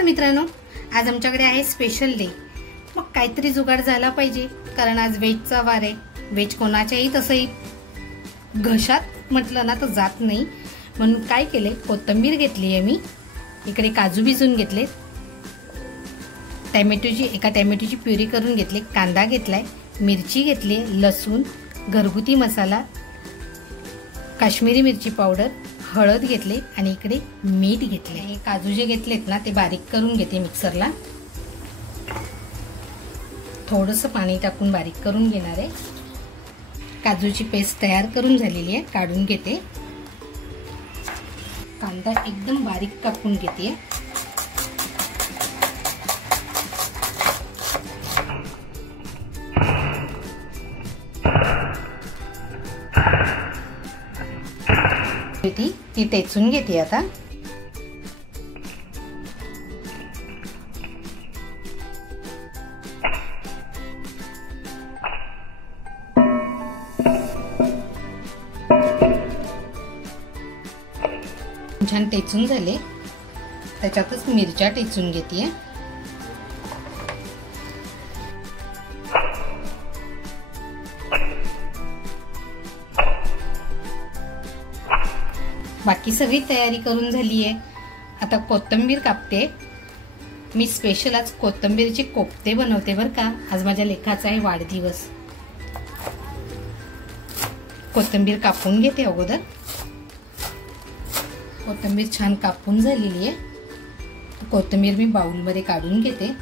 नमस्कार मित्रांनो, आज आमच्याकडे आहे स्पेशल डे। मग काहीतरी जुगाड झाला पाहिजे, कारण आज वेजचा वार आहे। वेज कोणाच्याही तसंही घशात म्हटलं ना तर जात नाही, म्हणून काय केले, कोथिंबीर घेतली आहे मी, इकडे काजू भिजून घेतले, एका टोमॅटोची प्युरी करून घेतली, कांदा घेतलाय, मिरची घेतली, लसूण, घरगुती मसाला, काश्मीरी मिरची पावडर, हळद घेतले आणि इकडे मीठ घेतले। हे काजू जे घेतलेत ना ते बारीक करून घेते मिक्सरला, थोडंसं पाणी टाकून बारीक करून घेणार आहे। काजूची पेस्ट तयार करून झालेली आहे, काढून घेते। कांदा एकदम बारीक कापून घेते। ती टेचून घेते आता। छान टेचून झाले, त्याच्यातच मिरच्या टेचून घेते। बाकी सगळी तयारी करून झाली आहे। आता कोथिंबीर कापते मी। स्पेशल आज कोथिंबीरचे कोफ्ते बनवते बरं का, आज माझ्या लेखाचा आहे वाढदिवस। कोथिंबीर कापून घेते अगोदर। कोथिंबीर छान कापून झालेली आहे। कोथिंबीर मी बाउलमध्ये काढून घेते।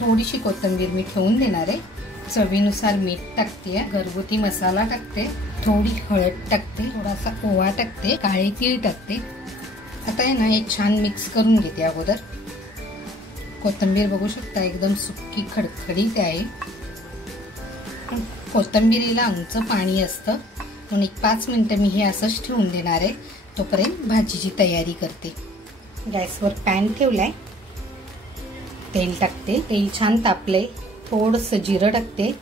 थोडीशी कोथिंबीर मी ठेवून देणार आहे। चवीनुसार मीठ टाकते, घरगुती मसाला टाकते, थोडी हळद टाकते, थोडासा ओवा टाकते, काळे तीळ टाकते। आता आहे ना हे छान मिक्स करून घेते अगोदर। कोथिंबीर बघू शकता एकदम सुकी खडखडीत आहे। कोथिंबीरीला आमचं पाणी असतं, म्हणून 1-5 मिनिटं मी हे असंच ठेवून देणार आहे। तोपर्यंत भाजीची तयारी करते। गॅसवर पॅन ठेवलाय, तेल टाकते। तेल छान तापले, थोडंसं जिरं टाकते।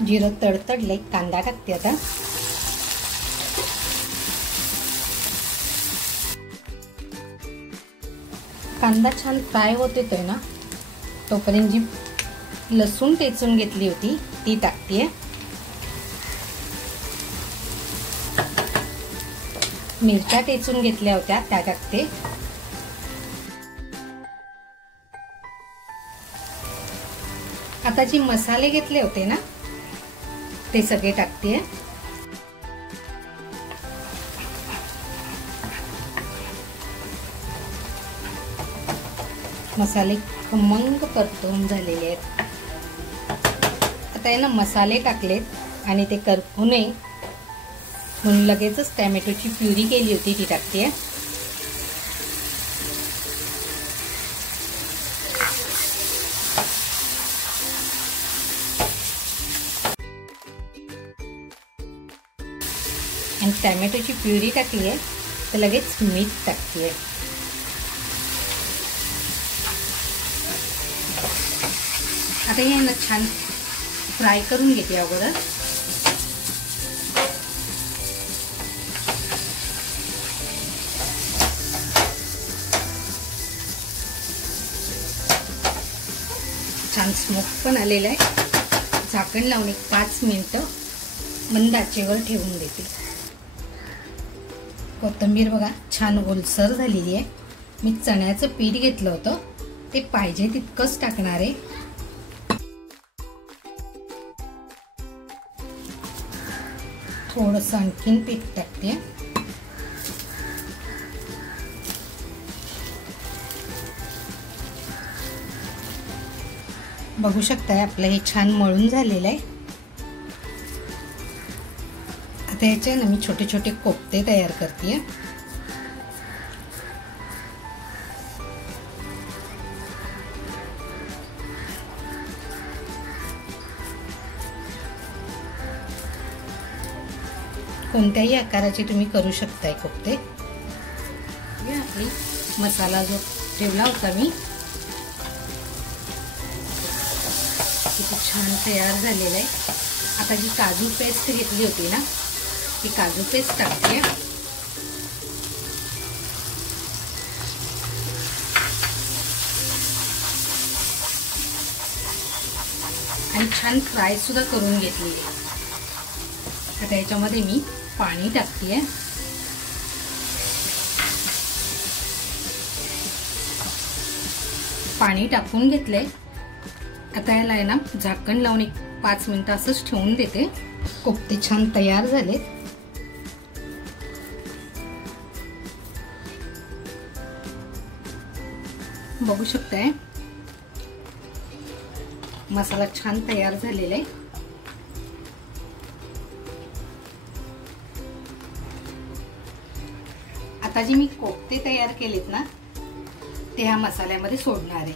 जिरं तडतडले, कांदा टाकते आता। कांदा छान फ्राय होते तर ना तोपर्यंत जी लसूण टेचून घेतली होती ती टाकते। मिरच्या टेचून घेतल्या होत्या त्या टाकते। आता जे मसाले घेतले होते ना ते सगळे टाकते। मसाले खमंग परतवून झालेले आहेत। आता आहे ना मसाले टाकलेत आणि ते करपू नये म्हणून लगेचच टोमॅटोची प्युरी केली होती ती टाकते। आणि टोमॅटोची प्युरी टाकली आहे तर लगेच मीठ टाकते। आता हे ना छान फ्राय करून घेते अगोदर। छान स्मोक पण आलेला आहे। झाकण लावून 5 मिनिटं मंद आचेवर ठेवून देते। कोथिंबीर बघा छान ओलसर झालेली आहे। मी चण्याचं पीठ घेतलं होतं, ते पाहिजे तितकंच टाकणार आहे। थोडंसं आणखीन पीठ टाकते। बघू शकताय आपलं हे छान मळून झालेलं आहे। आता याचे ना मी छोटे छोटे कोफ्ते तयार करते। कोणत्याही आकाराचे तुम्ही करू शकताय कोफ्ते। आपली मसाला जो ठेवला होता मी किती छान तयार झालेला आहे। आता जी काजू पेस्ट घेतली होती ना ती काजू पेस्ट टाकते। आणि छान फ्राय सुद्धा करून घेतलेली आहे. आता याच्यामध्ये मी पाणी टाकते. पाणी टाकून घेतलंय. आता याला आहे ना झाकण लावून एक 5 मिनिटं असंच ठेवून देते. कोफ्ते छान तयार झालेत. बघू शकताय मसाला छान तयार झालेला आहे. आता जी मी कोफ्ते तयार केलेत ना ते ह्या मसाल्यामध्ये सोडणार आहे.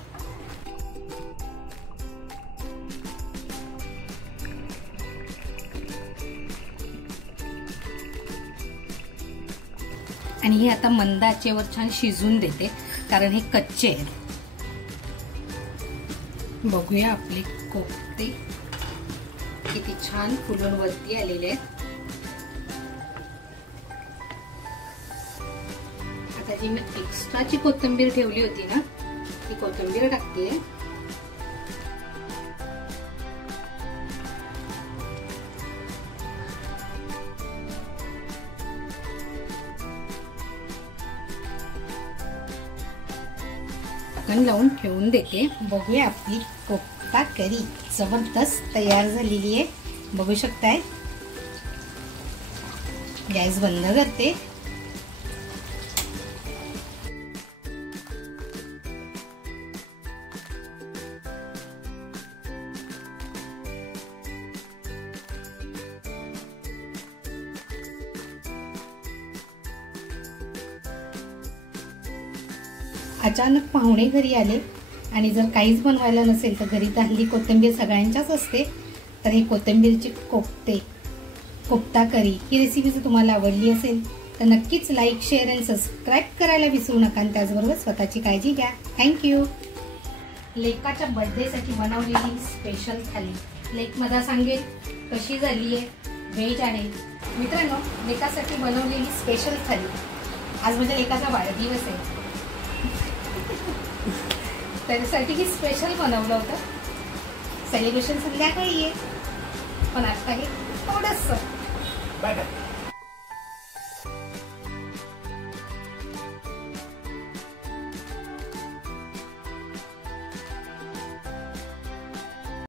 आणि हे आता मंद आचेवर छान शिजून देते कारण हे कच्चे आहेत. बघूया आपले कोफ्ते किती छान फुलून वरती आलेले आहेत. आता जी मी एक्स्ट्राची कोथिंबीर ठेवली होती ना ती कोथिंबीर टाकते. झाकण लावून ठेवून देते. बघूया आपली कोफ्ता करी जबरदस्त तयार झालेली आहे. बघू शकताय. गॅस बंद करते. अचानक पाहुणे घरी आले आणि जर काहीच बनवायला नसेल तर घरी तर हल्ली कोथिंबीर सगळ्यांच्याच असते. तर हे कोथिंबीरचे कोफ्ता करी ही रेसिपी जर तुम्हाला आवडली असेल तर नक्कीच लाईक, शेअर आणि सबस्क्राईब करायला विसरू नका. आणि त्याचबरोबर स्वतःची काळजी घ्या. थँक्यू. लेकाच्या बर्थडेसाठी बनवलेली स्पेशल थाली लेक मला सांगेल कशी झाली आहे. व्हेज आहे मित्रांनो. लेकासाठी बनवलेली स्पेशल थाली. आज माझ्या लेकाचा वाढदिवस आहे त्याच्यासाठी ही स्पेशल बनवलं होतं. सेलिब्रेशन संध्याकाळी आहे पण आता हे थोडंसं